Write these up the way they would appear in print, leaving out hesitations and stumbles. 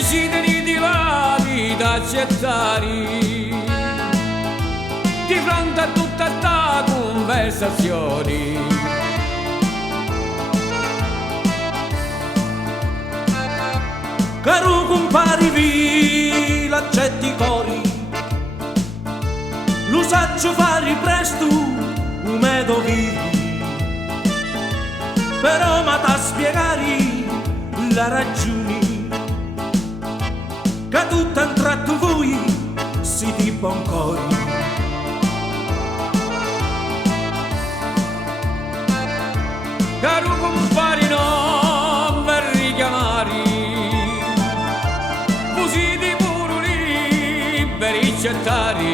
decidere di la vita accettare di fronte a tutta sta conversazione. Caro compari vi l'accetti cori, lo saggio fare presto come dovevi, però ma ta spiegare la ragione che tutto un tratto voi si ti boncori. Caro compari non per richiamare, così di puro liberi accettare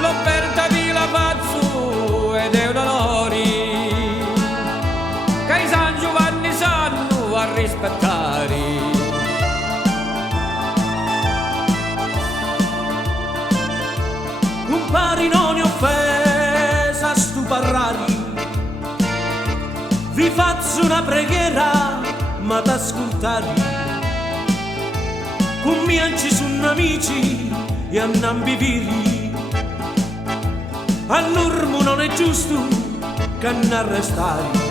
l'offerta di la pazzo ed è un onore che i San Giovanni sanno a rispettare. Compari non è offesa stu parlare, vi faccio una preghiera ma t'ascoltare, con me ci sono amici e andiamo vivere, all'ormo non è giusto che ne arrestare.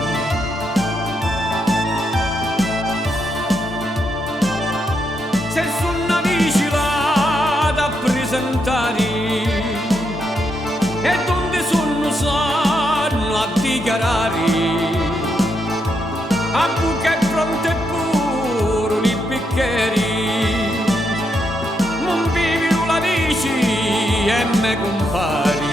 Se sono amici vado a presentare e donde sono sanno a dichiarare, a buca e fronte e puro li bicchieri, non vivi la dici e me compari.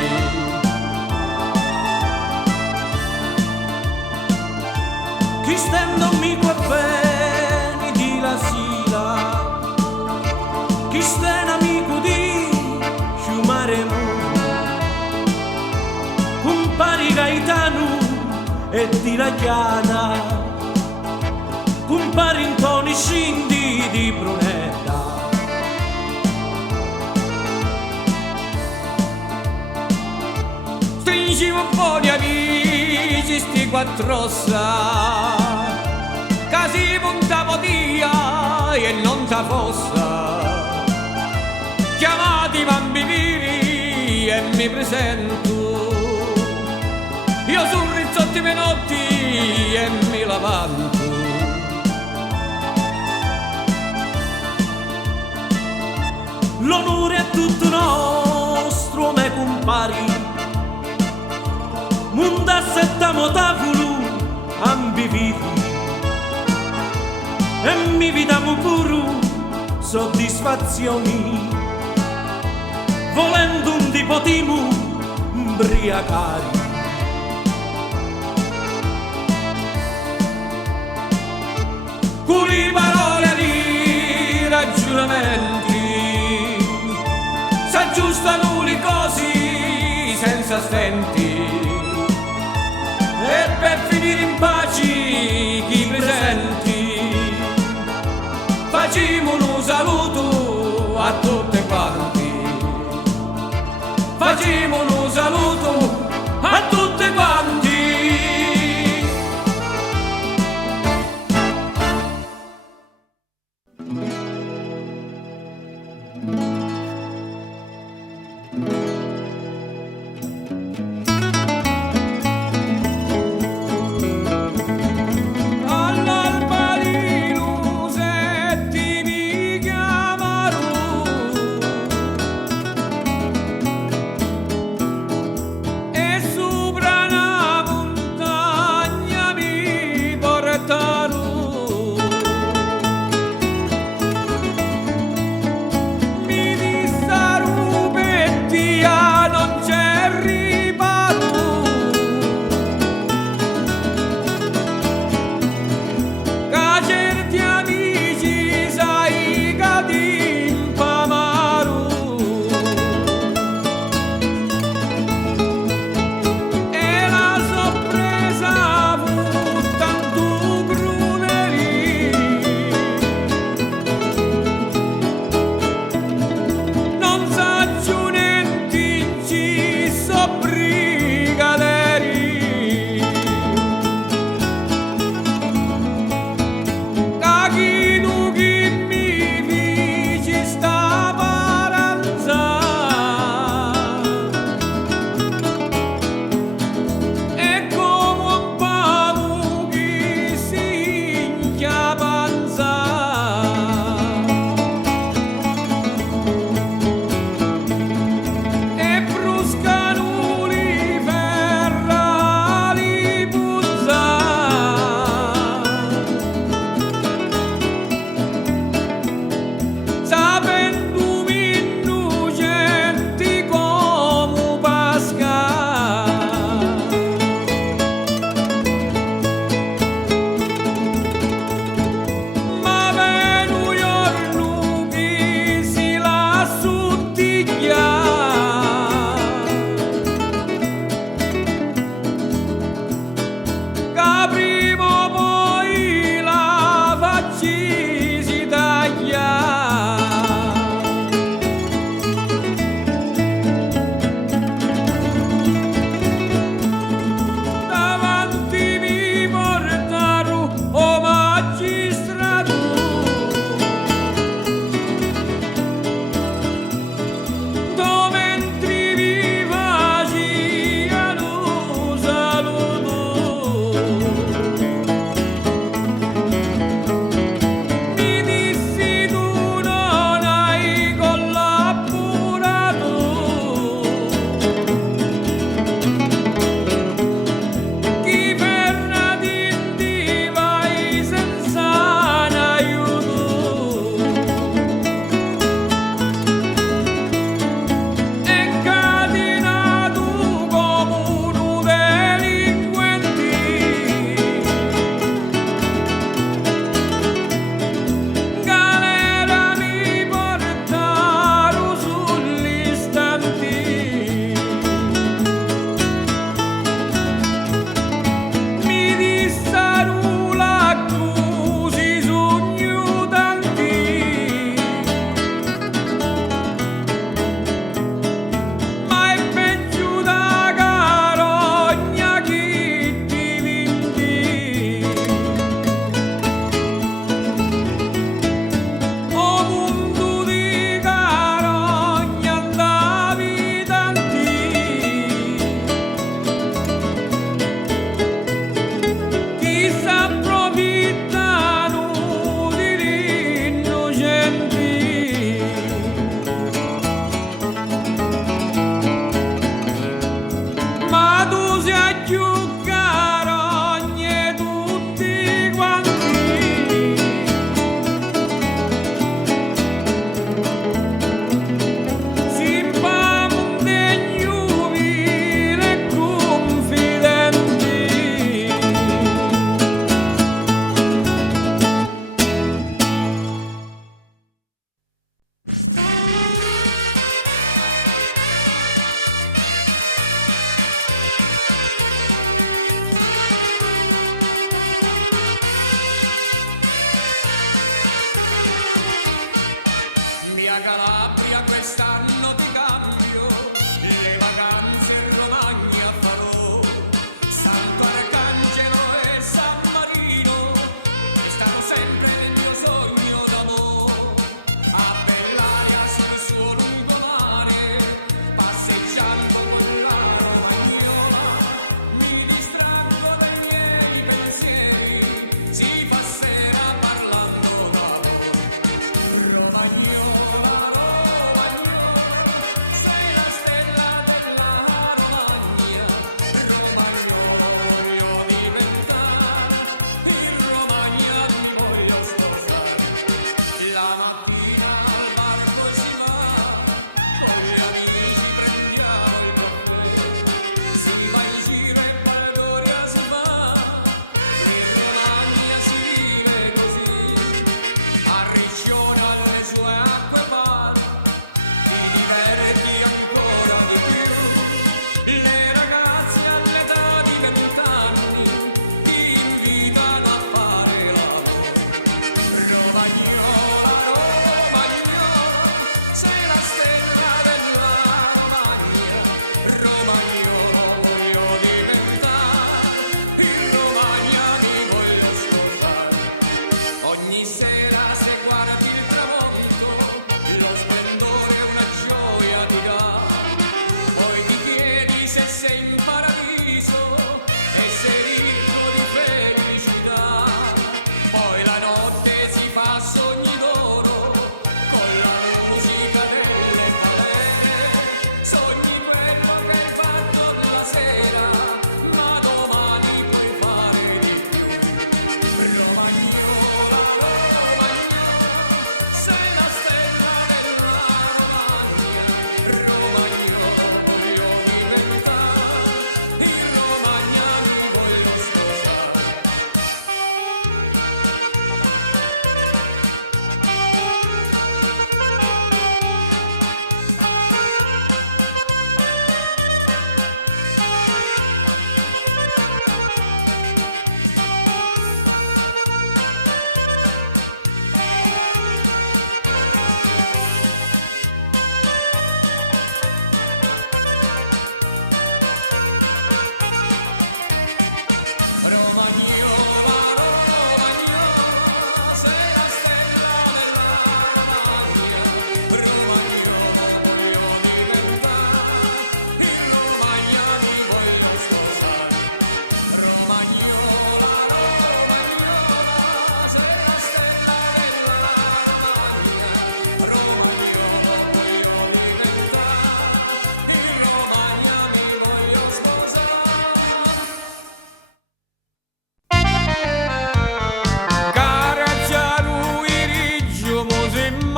Chi stendo mi qua bene di la sila, chi stendo amico di sciumaremo, compari Gaetano e di la Chiana, compari Antoni Scindi di Brunetta. Stringi un po' di amici sti quattrossa, che si puntavo via e non ta fossa, chiamati bambini e mi presento, io sul rizzotti menotti e mi lavanto. L'onore è tutto nostro, me compari, mondo assettamo tavolo ambivivi e mi vidiamo pure soddisfazioni, volendo un dipotimo imbriacari. Con le parole di ragionamenti s'aggiustano le cose senza stenti, e per finire in pace chi presenti facciamo un saluto a tutti quanti, facciamo un saluto a tutti quanti.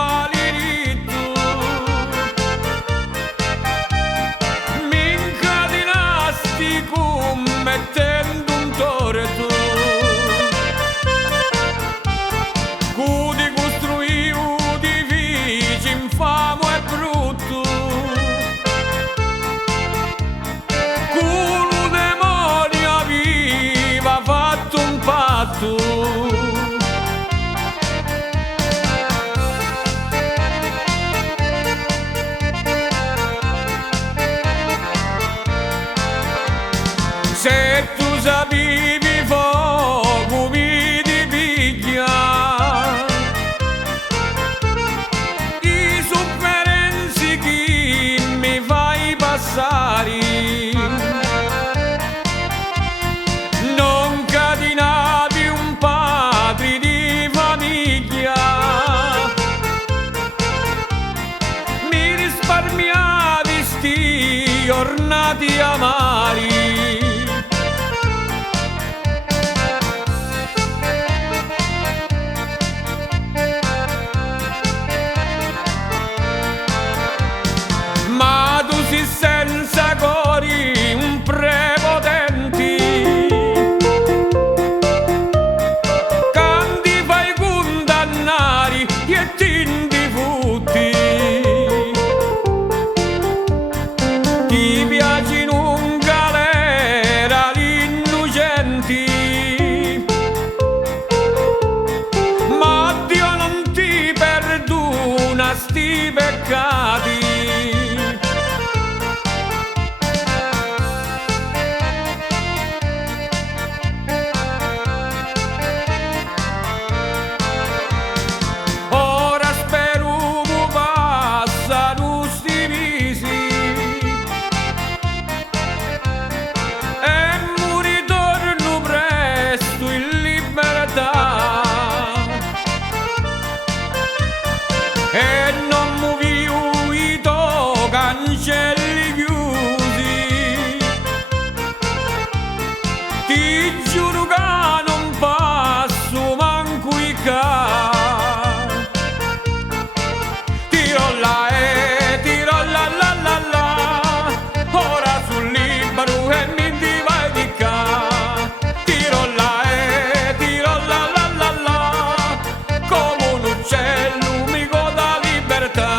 malirito, mi incadinasti commettendo un torto, cudi costruì edifici infamo e brutto, culo demonio aveva fatto un patto. Se tu sapevi fuoco mi ti piglia, i sofferenze che mi fai passare, non cadinavi un padre di famiglia, mi risparmiavi sti giornati amari. Senza cori un prepotenti, canti fai condannare e ti futti, ti piace in un galera l'innocenti, ma Dio non ti perdona sti peccati. E non muoviu i tuoi cancelli chiusi, ti giuro che non passo manco i cani, tiro là e tiro là là là là, ora sul libero e mi ti vai di ca, tiro là e tiro là là là là, come un uccello libertà.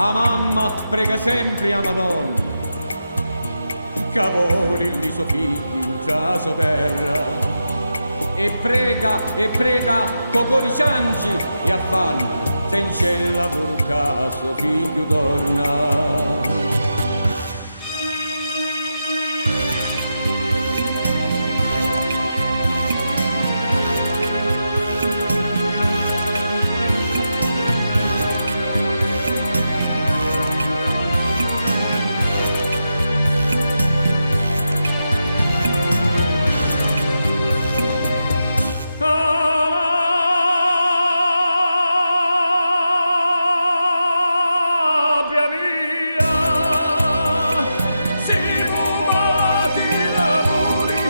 Siamo malati nell'uri.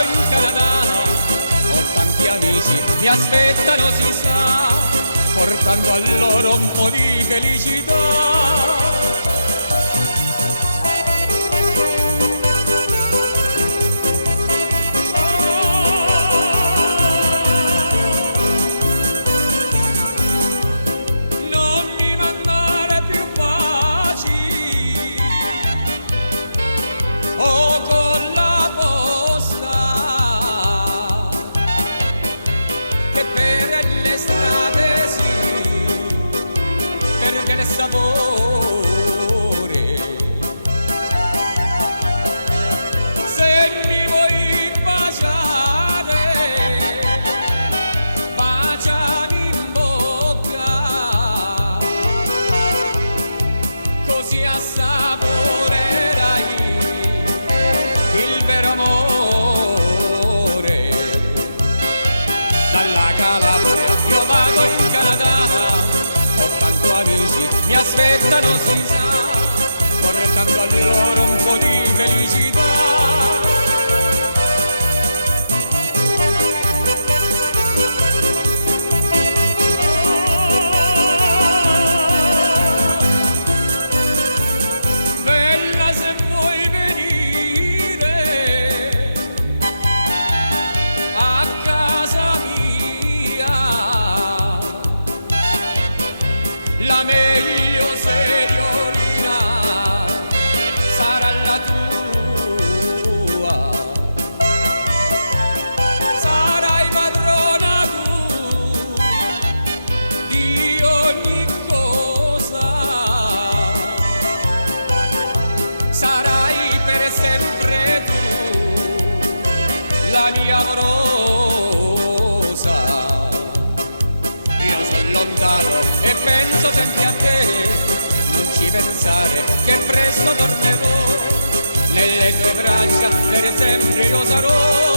in Canada, tanti amici mi aspettano si sa, portando a loro un po' di felicità. Sapore. Se mi vuoi baciare, baciami in bocca, così assaporerai il vero amore. Dalla Calabria io vado in Canada, mi aspettano si sa, portando a loro un po' di felicità. Bella se vuoi venire a casa mia, la meglio signorina sarà la tua, sarai padrona di ogni cosa, sarai per sempre tu la mia rosa. Io sono lontano e penso sempre a te, non ci pensare che presto tornerò, nelle tue braccia per sempre lo sarò.